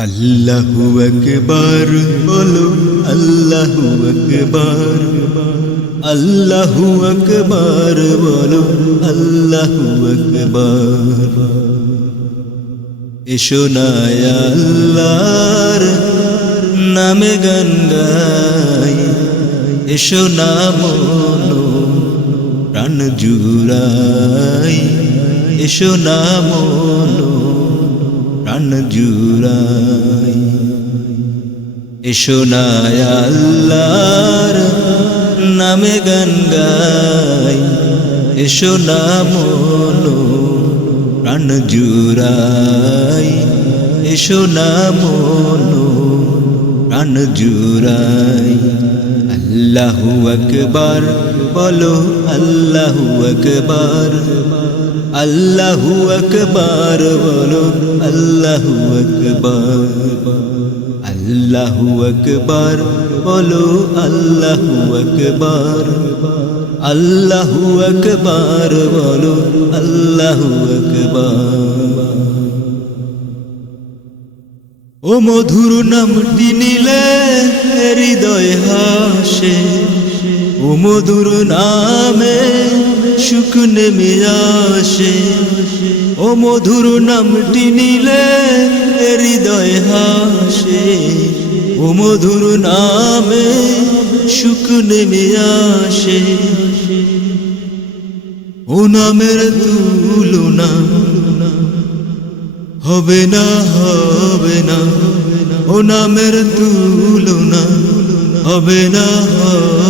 আল্লাহু আকবার বলো আল্লাহু আকবার আল্লাহু আকবার বলো আল্লাহু আকবার এসো আল্লাহর নামে গান গাই এসো না মনো প্রাণ জুড়াই এসো না মনো প্রাণ জুড়াই। এসো আল্লাহর নামে গান গাই। এসো না মনো, প্রাণ জুড়াই। এসো না মনো, প্রাণ জুড়াই। আল্লাহু আকবার, বলো আল্লাহু আকবার। আল্লাহু আকবার বলো, আল্লাহু আকবার। আল্লাহু আকবার বলো, আল্লাহু আকবার। আল্লাহু আকবার বলো, আল্লাহু আকবার। ও মধুর নামটি নিলে হৃদয় হাসে, ও মধুর নামে সুখ নেমে আসে ও মধুর নামটি নিলে হৃদয় হাসে। ও মধুর নামে সুখ নেমে ও নামের তুলনা হবে না হবে না। ও নামের তুলনা হবে না, হবে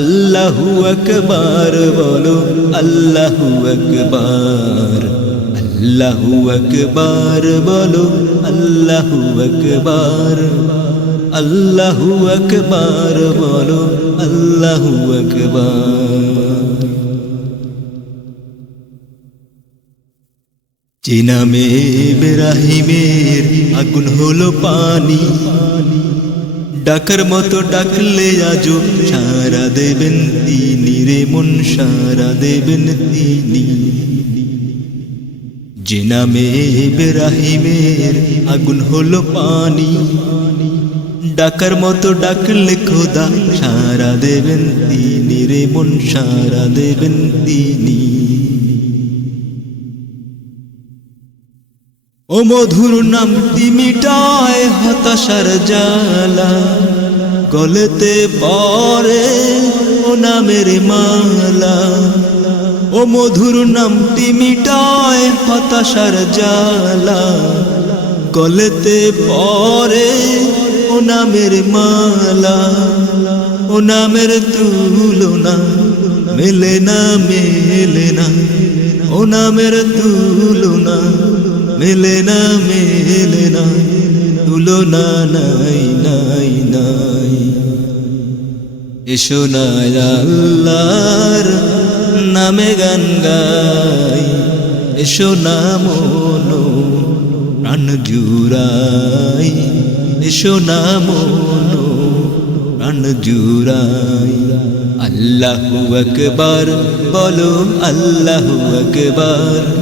আল্লাহু আকবার বলো, আল্লাহু আকবার আল্লাহু আকবার বলো, আল্লাহু আকবার আল্লাহু আকবার বলো, আল্লাহু আকবার। চিনামে বেরাহিমের আগুন হলো পানি, ডাকার মতো ডাকলে আজো দেবেন তিনি রে মন সারা দেবেন তিনি। যে নামে বেরাহিমের আগুন হলো পানি, ডাকার মতো ডাকলে খোদা সারা দেবেন তিনি রে মন সারা দেবেন তিনি। ও মধুর নামটি মিটায় হতাশার জালা গলেতে পরে ও নামের মালা। ও মধুর নামটি মিটায় হতাশার জালা গলেতে পরে ও নামের মালা। ও নামের তুলনা মেলে না মেলে না। ও নামের তুলনা মেলে না মেলে না। তুলনা নাই নাই নাই। এসো আল্লাহর নামে গান গাই। এসো না মনো প্রাণ জুড়াই। এসো না প্রাণ জুড়াই। আল্লাহু আকবার বলো আল্লাহু আকবার।